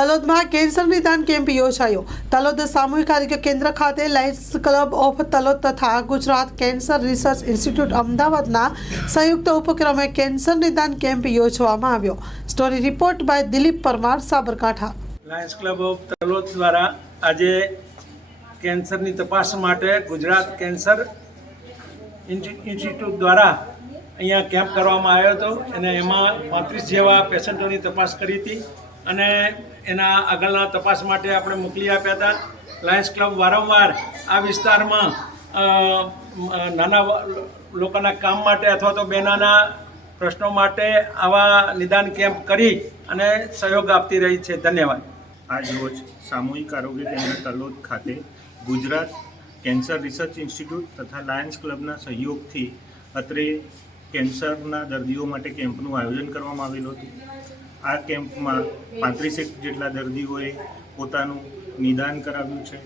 તલોદમાં cancer નિદાન camp યોજાયો. તલોદ સામૂહિક આરોગ્ય કેન્દ્ર ખાતે લાયન્સ ક્લબ ઓફ તલોદ તથા ગુજરાત કેન્સર રિસર્ચ ઇન્સ્ટિટ્યૂટ અમદાવાદના સંયુક્ત ઉપક્રમે કેન્સર નિદાન કેમ્પ યોજવામાં આવ્યો. Story report by Dilip Parmar, Sabarkantha. Lions Club of Talod દ્વારા આજે કેન્સરની તપાસ માટે ગુજરાત કેન્સર ઇન્સ્ટિટ્યૂટ દ્વારા અહીંયા કેમ્પ કરવામાં આવ્યો હતો. અને એમાં પાંત્રીસ જેવા પેશન્ટોની તપાસ કરી હતી. અને એના આગળના તપાસ માટે આપણે મોકલી આપ્યા હતા. લાયન્સ ક્લબ વારંવાર આ વિસ્તારમાં નાના લોકોના કામ માટે અથવા તો બેનાના પ્રશ્નો માટે આવા નિદાન કેમ્પ કરી અને સહયોગ આપતી રહી છે. ધન્યવાદ. આજ રોજ સામૂહિક આરોગ્ય કેન્દ્ર તલોદ ખાતે ગુજરાત કેન્સર રિસર્ચ ઇન્સ્ટિટ્યૂટ તથા લાયન્સ ક્લબના સહયોગથી અત્રે કેન્સરના દર્દીઓ માટે કેમ્પનું આયોજન કરવામાં આવેલું હતું. આ કેમ્પમાં પાંત્રીસેક જેટલા દર્દીઓએ પોતાનું નિદાન કરાવ્યું છે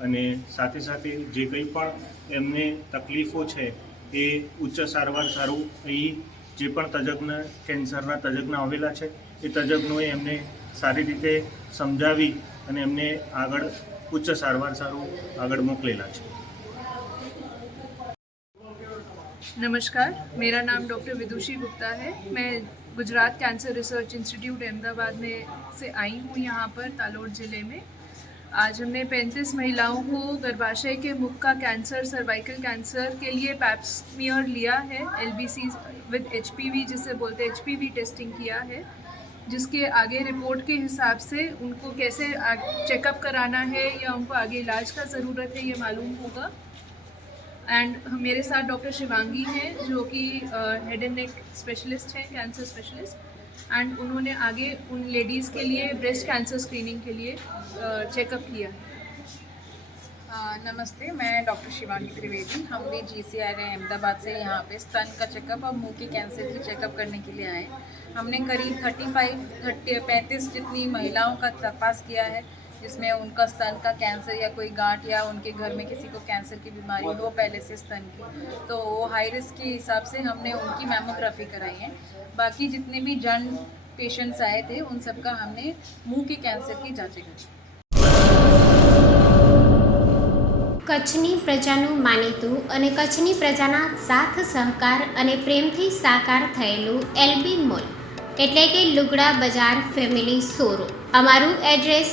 અને સાથે સાથે જે કંઈ પણ એમને તકલીફો છે એ ઉચ્ચ સારવાર સારું અહીં જે પણ તજજ્ઞ કેન્સરના તજજ્ઞ આવેલા છે એ તજજ્ઞોએ એમને સારી રીતે સમજાવી અને એમને આગળ ઉચ્ચ સારવાર સારું આગળ મોકલેલા છે नमस्कार मेरा नाम डॉक्टर विदुषी गुप्ता है मैं Gujarat cancer research institute Ahmedabad में से आई हूँ यहाँ पर तालोड़ ज़िले में। आज हमने 35 महिलाओं को गर्भाशय के मुख का कैंसर सर्वाइकल कैंसर के लिए पैप्समियर लिया है। L B C with H जिसे बोलते हैं एचपीवी टेस्टिंग किया है, जिसके आगे रिपोर्ट के हिसाब से उनको कैसे चेकअप कराना है या उनको आगे इलाज का ज़रूरत है, ये मालूम होगा। एंड मेरे साथ डॉक्टर शिवांगी हैं, जो कि हेड एंड नेक स्पेशलिस्ट हैं कैंसर स्पेशलिस्ट एंड उन्होंने आगे उन लेडीज़ के लिए ब्रेस्ट कैंसर स्क्रीनिंग के लिए चेकअप किया है। नमस्ते, मैं डॉक्टर शिवानी त्रिवेदी। हम भी जी सी आर अहमदाबाद से यहाँ पे। स्तन का चेकअप और मुँह के कैंसर की चेकअप करने के लिए आए हमने करीब थर्टी फाइव थर्टी पैंतीस जितनी महिलाओं का तपास किया है। जिसमें उनका स्तन का कैंसर या कोई गांठ या उनके घर में किसी को कैंसर की बीमारी हो पहले से स्तन की तो वो हाई रिस्क के हिसाब से हमने उनकी मैमोग्राफी कराई है बाकी जितने भी जन पेशेंट्स आए थे उन सबका हमने मुंह के कैंसर की जांचें करी કચ્છની પ્રજાનું માનીતું અને કચ્છની પ્રજાના સાથ સહકાર અને પ્રેમથી સાકાર થયેલું એલબી મોલ એટલે કે લુગડા બજાર ફેમિલી શોરૂમ અમારું એડ્રેસ